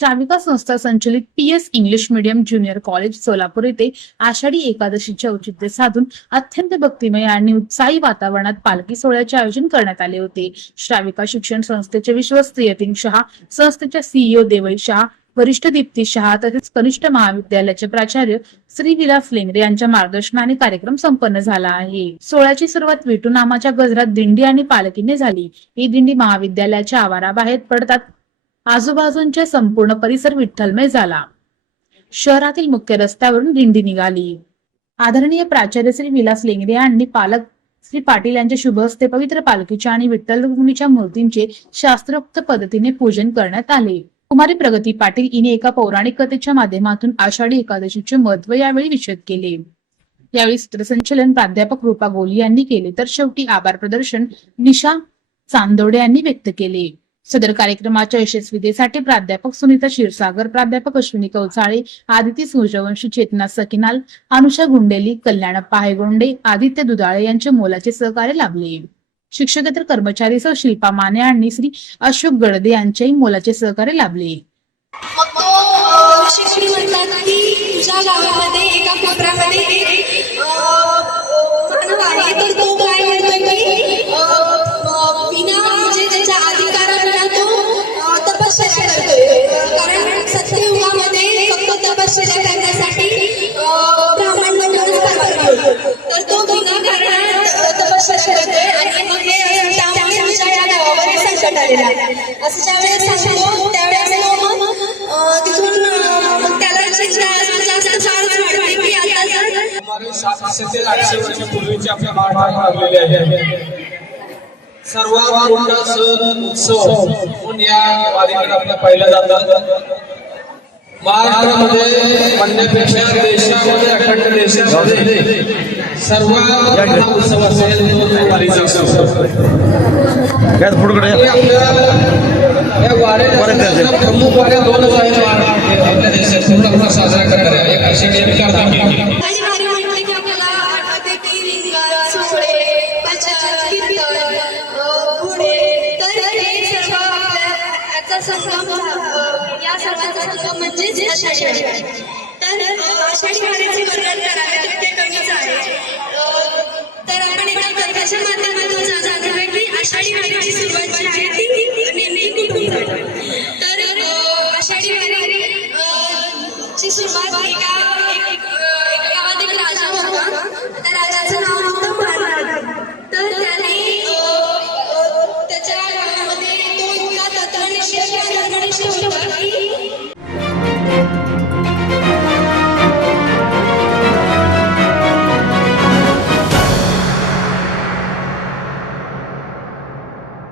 श्राविका संस्था संचलित PS English medium junior college Solapur येथे आषाढी एकादशीचे औचित्य साधून अत्यंत भक्तिमय आणि उत्साही वातावरणात पालखी सोहळ्याचे आयोजन करण्यात आले होते। श्राविका शिक्षण संस्थेचे विश्वस्त यतीन शहा, संस्थेच्या CEO देवई शहा, वरिष्ठ दीप्ती शहा तसेच कनिष्ठ महाविद्यालयाचे प्राचार्य श्री विलास लेंगरे यांच्या मार्गदर्शनाने कार्यक्रम संपन्न झाला आहे। सोहळ्याची सुरुवात विठू नामाच्या गजरात दिंडी आणि पालखीने झाली। ही दिंडी महाविद्यालयाच्या आवाराबाहेर पडतात आजूबाजूंचा संपूर्ण परिसर विठ्ठलमय झाला। शहरातील मुख्य रस्त्यावरून दिंडी निघाली। आदरणीय प्राचार्य श्री विलास लेंगरे यांनी पालक श्री पाटील यांच्या शुभ हस्ते पवित्र पालखीच्या आणि विठ्ठल रुक्मिणीच्या मूर्तींचे शास्त्रोक्त पद्धतीने पूजन करण्यात आले। कुमारी प्रगती पाटील हिने एका पौराणिक कथेच्या माध्यमातून आषाढी एकादशीचे महत्त्व यावेळी विशद केले। यावेळी सूत्रसंचलन प्राध्यापक रूपा गोली यांनी केले, तर शेवटी आभार प्रदर्शन निशा चांदोडे यांनी व्यक्त केले। सदर कार्यक्रमाच्या यशस्वीतेसाठी प्राध्यापक सुनीता क्षीरसागर, प्राध्यापक अश्विनी कौचाळे, आदिती सूर्यवंशी, चेतना सकिनाल, अनुषा गुंडेली, कल्याणप्पा हेगोंडे, आदित्य दुधाळे यांचे मोलाचे सहकार्य लाभले। शिक्षकेतर कर्मचारी सह शिल्पा माने आणि श्री अशोक गडदे यांचेही मोलाचे सहकार्य लाभले। तुझ्या गावामध्ये एका कोपऱ्यामध्ये एक मानव आहे, तर तो काय म्हणतो की विना म्हणजे ज्याच्या अधिकारांना तो तपश्चर्या करतोय, कारण सत्ययुगामध्ये फक्त तपश्चर्या करण्यासाठी ब्राह्मण नमस्कार करतो, तर तो विना कारण तपश्चर्या करतोय आणि मग हे त्यामुळे तुझ्या या गावावर संकट आलेलं आहे असं ज्यावेळेस सांगतो त्यावेळेस तिथून त्याला जास्त फारच वाटते की आता सुमारे 700 ते 800 वर्षापूर्वीची आपल्या महाराष्ट्रात लागलेली आहे। सर्वात मोठा सण उत्सव म्हणून या वारीकडे आपल्या पाहिलं जातात। महाराष्ट्रामध्ये म्हणण्यापेक्षा देशामध्ये अखंड देशामध्ये सर्वात मोठा उत्सव असेल तो वारीचा उत्सव। या वारीचा प्रमुख वाऱ्या दोनच आहेत आपल्या देशात पूर्ण साजरा करणाऱ्या, एक आषाढी एक कार्तिकी। या सर्वांचा संगम म्हणजे आषाढी वारी। तर आषाढी वारीचे